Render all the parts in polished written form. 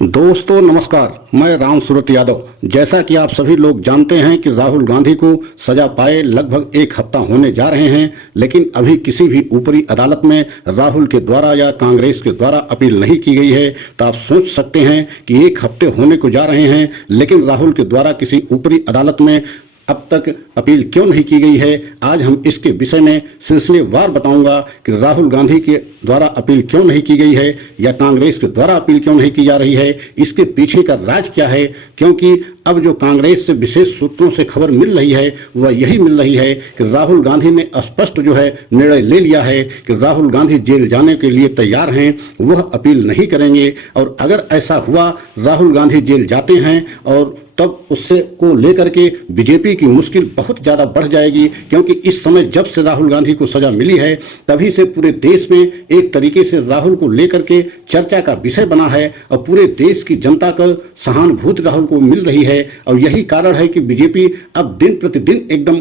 दोस्तों नमस्कार, मैं राम सूरत यादव। जैसा कि आप सभी लोग जानते हैं कि राहुल गांधी को सजा पाए लगभग एक हफ्ता होने जा रहे हैं, लेकिन अभी किसी भी ऊपरी अदालत में राहुल के द्वारा या कांग्रेस के द्वारा अपील नहीं की गई है। तो आप सोच सकते हैं कि एक हफ्ते होने को जा रहे हैं, लेकिन राहुल के द्वारा किसी ऊपरी अदालत में अब तक अपील क्यों नहीं की गई है। आज हम इसके विषय में सिलसिलेवार बताऊंगा कि राहुल गांधी के द्वारा अपील क्यों नहीं की गई है या कांग्रेस के द्वारा अपील क्यों नहीं की जा रही है, इसके पीछे का राज क्या है। क्योंकि अब जो कांग्रेस से विशेष सूत्रों से खबर मिल रही है वह यही मिल रही है कि राहुल गांधी ने स्पष्ट जो है निर्णय ले लिया है कि राहुल गांधी जेल जाने के लिए तैयार हैं, वह अपील नहीं करेंगे। और अगर ऐसा हुआ, राहुल गांधी जेल जाते हैं और तब उससे को लेकर के बीजेपी की मुश्किल बहुत ज़्यादा बढ़ जाएगी। क्योंकि इस समय जब से राहुल गांधी को सजा मिली है तभी से पूरे देश में एक तरीके से राहुल को लेकर के चर्चा का विषय बना है और पूरे देश की जनता को सहानुभूति राहुल को मिल रही है। और यही कारण है कि बीजेपी अब दिन प्रतिदिन एकदम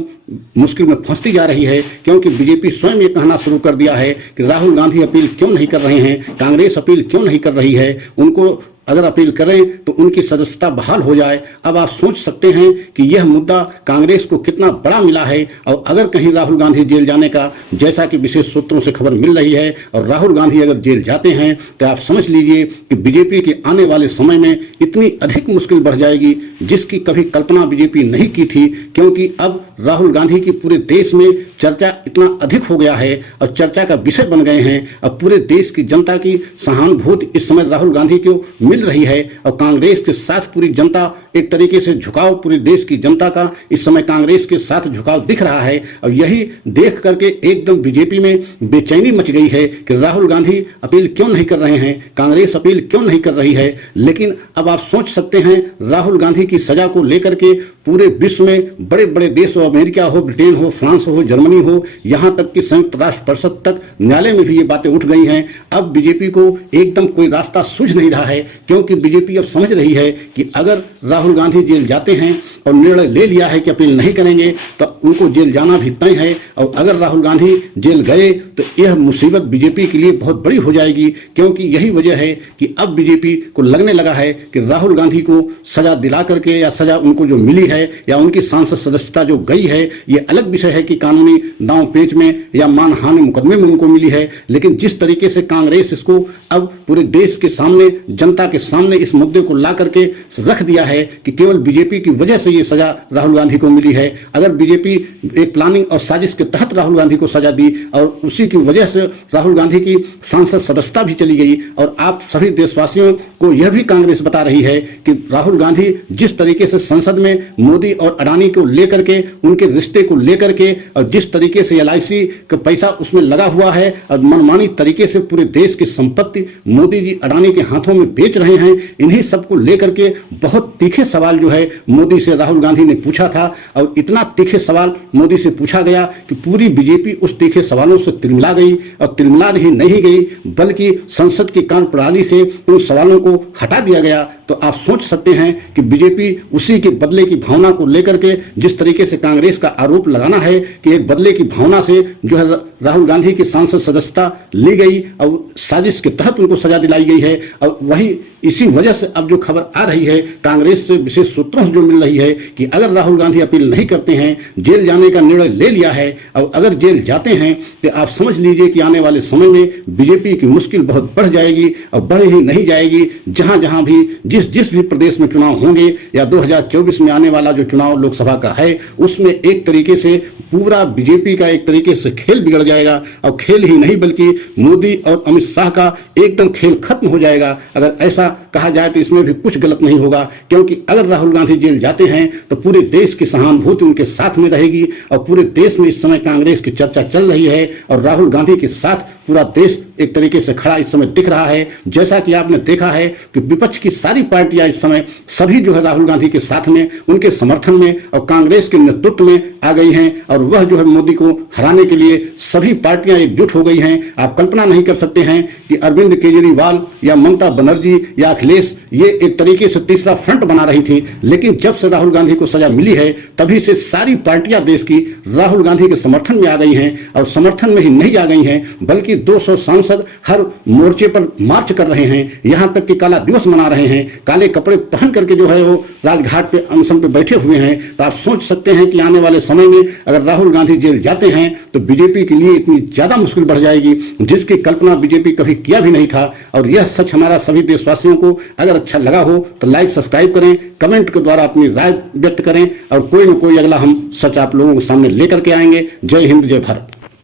मुश्किल में फंसती जा रही है। क्योंकि बीजेपी स्वयं ये कहना शुरू कर दिया है कि राहुल गांधी अपील क्यों नहीं कर रहे हैं, कांग्रेस अपील क्यों नहीं कर रही है, उनको अगर अपील करें तो उनकी सदस्यता बहाल हो जाए। अब आप सोच सकते हैं कि यह मुद्दा कांग्रेस को कितना बड़ा मिला है। और अगर कहीं राहुल गांधी जेल जाने का, जैसा कि विशेष सूत्रों से खबर मिल रही है, और राहुल गांधी अगर जेल जाते हैं तो आप समझ लीजिए कि बीजेपी के आने वाले समय में इतनी अधिक मुश्किल बढ़ जाएगी जिसकी कभी कल्पना बीजेपी नहीं की थी। क्योंकि अब राहुल गांधी की पूरे देश में चर्चा इतना अधिक हो गया है और चर्चा का विषय बन गए हैं। अब पूरे देश की जनता की सहानुभूति इस समय राहुल गांधी को मिल रही है और कांग्रेस के साथ पूरी जनता एक तरीके से झुकाव, पूरे देश की जनता का इस समय कांग्रेस के साथ झुकाव दिख रहा है। और यही देख करके एकदम बीजेपी में बेचैनी मच गई है कि राहुल गांधी अपील क्यों नहीं कर रहे हैं, कांग्रेस अपील क्यों नहीं कर रही है। लेकिन अब आप सोच सकते हैं राहुल गांधी की सजा को लेकर के पूरे विश्व में बड़े बड़े देश हो, अमेरिका हो, ब्रिटेन हो, फ्रांस हो, जर्मनी हो, यहाँ तक कि संयुक्त राष्ट्र परिषद तक न्यायालय में भी ये बातें उठ गई हैं। अब बीजेपी को एकदम कोई रास्ता सूझ नहीं रहा है। क्योंकि बीजेपी अब समझ रही है कि अगर राहुल गांधी जेल जाते हैं और निर्णय ले लिया है कि अपील नहीं करेंगे तो उनको जेल जाना भी तय है। और अगर राहुल गांधी जेल गए तो यह मुसीबत बीजेपी के लिए बहुत बड़ी हो जाएगी। क्योंकि यही वजह है कि अब बीजेपी को लगने लगा है कि राहुल गांधी को सजा दिला करके या सजा उनको जो मिली है या उनकी सांसद सदस्यता जो गई है, ये अलग विषय है कि कानूनी दांव पेच में या मानहानि मुकदमे में उनको मिली है। लेकिन जिस तरीके से कांग्रेस इसको अब पूरे देश के सामने, जनता के सामने इस मुद्दे को ला करके रख दिया है कि केवल बीजेपी की वजह से ये सजा राहुल गांधी को मिली है। अगर बीजेपी एक प्लानिंग और साजिश के तहत राहुल गांधी को सजा दी और उसी की वजह से राहुल गांधी की सांसद सदस्यता भी चली गई। और आप सभी देशवासियों को यह भी कांग्रेस बता रही है कि राहुल गांधी जिस तरीके से संसद में मोदी और अडानी को लेकर के, उनके रिश्ते को लेकर के, और जिस तरीके से LIC का पैसा उसमें लगा हुआ है और मनमानी तरीके से पूरे देश की संपत्ति मोदी जी अडानी के हाथों में बेच रहे हैं, इन्हीं सब को लेकर के बहुत तीखे सवाल जो है मोदी से राहुल गांधी ने पूछा था। और इतना तीखे सवाल मोदी से पूछा गया कि पूरी बीजेपी उस तीखे सवालों से तिलमिला गई। और तिलमिला ही नहीं गई बल्कि संसद की कार्यप्रणाली से उन सवालों को हटा दिया गया। तो आप सोच सकते हैं कि बीजेपी उसी के बदले की भावना को लेकर के, जिस तरीके से कांग्रेस का आरोप लगाना है कि एक बदले की भावना से जो है राहुल गांधी की सांसद सदस्यता ली गई और साजिश के तहत उनको सजा दिलाई गई है। और वही इसी वजह से अब जो खबर आ रही है कांग्रेस से विशेष सूत्रों से जो मिल रही है कि अगर राहुल गांधी अपील नहीं करते हैं, जेल जाने का निर्णय ले लिया है और अगर जेल जाते हैं तो आप समझ लीजिए कि आने वाले समय में बीजेपी की मुश्किल बहुत बढ़ जाएगी। और बढ़ ही नहीं जाएगी, जहां जहां भी जिस भी प्रदेश में चुनाव होंगे या 2024 में आने वाला जो चुनाव लोकसभा का है, उसमें एक तरीके से पूरा बीजेपी का एक तरीके से खेल बिगड़ जाएगा। और खेल ही नहीं बल्कि मोदी और अमित शाह का एकदम खेल खत्म हो जाएगा। अगर ऐसा कहा जाए तो इसमें भी कुछ गलत नहीं होगा। क्योंकि अगर राहुल गांधी जेल जाते हैं तो पूरे देश की सहानुभूति उनके साथ में रहेगी। और पूरे देश में इस समय कांग्रेस की चर्चा चल रही है और राहुल गांधी के साथ पूरा देश एक तरीके से खड़ा इस समय दिख रहा है। जैसा कि आपने देखा है कि विपक्ष की सारी पार्टियां इस समय सभी जो है राहुल गांधी के साथ में, उनके समर्थन में और कांग्रेस के नेतृत्व में आ गई हैं। और वह जो है मोदी को हराने के लिए सभी पार्टियां एकजुट हो गई हैं। आप कल्पना नहीं कर सकते हैं कि अरविंद केजरीवाल या ममता बनर्जी या अखिलेश ये एक तरीके से तीसरा फ्रंट बना रही थी। लेकिन जब से राहुल गांधी को सजा मिली है तभी से सारी पार्टियां देश की राहुल गांधी के समर्थन में आ गई हैं। और समर्थन में ही नहीं आ गई हैं बल्कि कि 200 सांसद हर मोर्चे पर मार्च कर रहे हैं, यहाँ तक कि काला दिवस मना रहे हैं, काले कपड़े पहन करके जो है वो राजघाट पे अनशन पे बैठे हुए हैं, तो आप सोच सकते हैं कि आने वाले समय में अगर राहुल गांधी जेल जाते हैं तो बीजेपी के लिए इतनी ज्यादा मुश्किल बढ़ जाएगी जिसकी कल्पना बीजेपी कभी किया भी नहीं था। और यह सच हमारा सभी देशवासियों को अगर अच्छा लगा हो तो लाइक सब्सक्राइब करें, कमेंट के द्वारा अपनी राय व्यक्त करें और कोई न कोई अगला हम सच आप लोगों के सामने लेकर के आएंगे। जय हिंद, जय भारत।